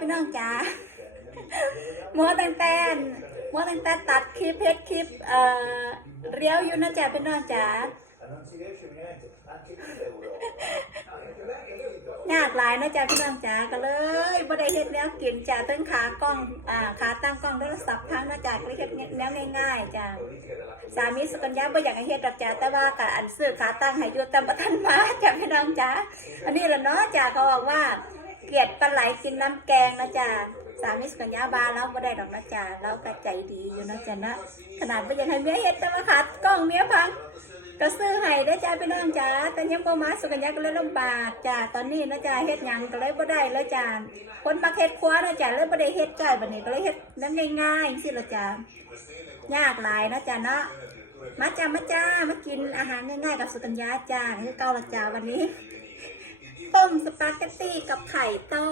พี่น้องจ๋ามัวตั้งแต่มัวตั้งแต่ตัดคลิปเพชรคลิปเอ่อเรียวอยู่นะจ๊ะพี่น้องจ๋า Non si riesce veramente, anche qui l'Europa. ยากหลายนะจ๊ะพี่น้องจ๋าก็เลยบ่ได้เฮ็ดแนวกินจ้ะตั้งขากล้องอ่าขาตั้งกล้องโทรศัพท์ทั้งนะจ๊ะก็เลยเฮ็ดแนวง่ายๆจ้ะสามีสุกัญญาบ่อยากให้เฮ็ดดอกจ้ะแต่ว่าก็อันซื้อขาตั้งให้อยู่แต่บ่ทันมาจ้ะพี่น้องจ๋าอันนี้ล่ะเนาะจ้ะเขาบอกว่า กลียดปลาไหลกินน้ำแกงนะจ๊ะสามีสุกัญญาบาแล้วบ่ได้ดอกนะจ๊ะเราก็ใจดีอยู่นะจ๊ะนะขนาดบ่อยากให้เมียเฮ็ดต่ว่าขากล้องเมียพังก็ซื้อให้ได้จ้าพี่น้องจ้าแต่ยังบ่มาสุกัญญาก็เลยลำบากจ้าตอนนี้นะจ้าเฮ็ดหยังก็เลยบ่ได้แล้วจ้าคนมาเฮ็ดครัวนะจ้าเลยบ่ได้เฮ็ดจ้าบัดนี้ก็เลยเฮ็ดนั่นง่ายๆสิละจ้ายากหลายนะจ้าเนาะมาจ้ามาจ้ามากินอาหารง่ายๆกับสุกัญญาจ้าคือเก่าละจ้าวันนี้ ต้มสปาเกตตี้กับไข่ต้ม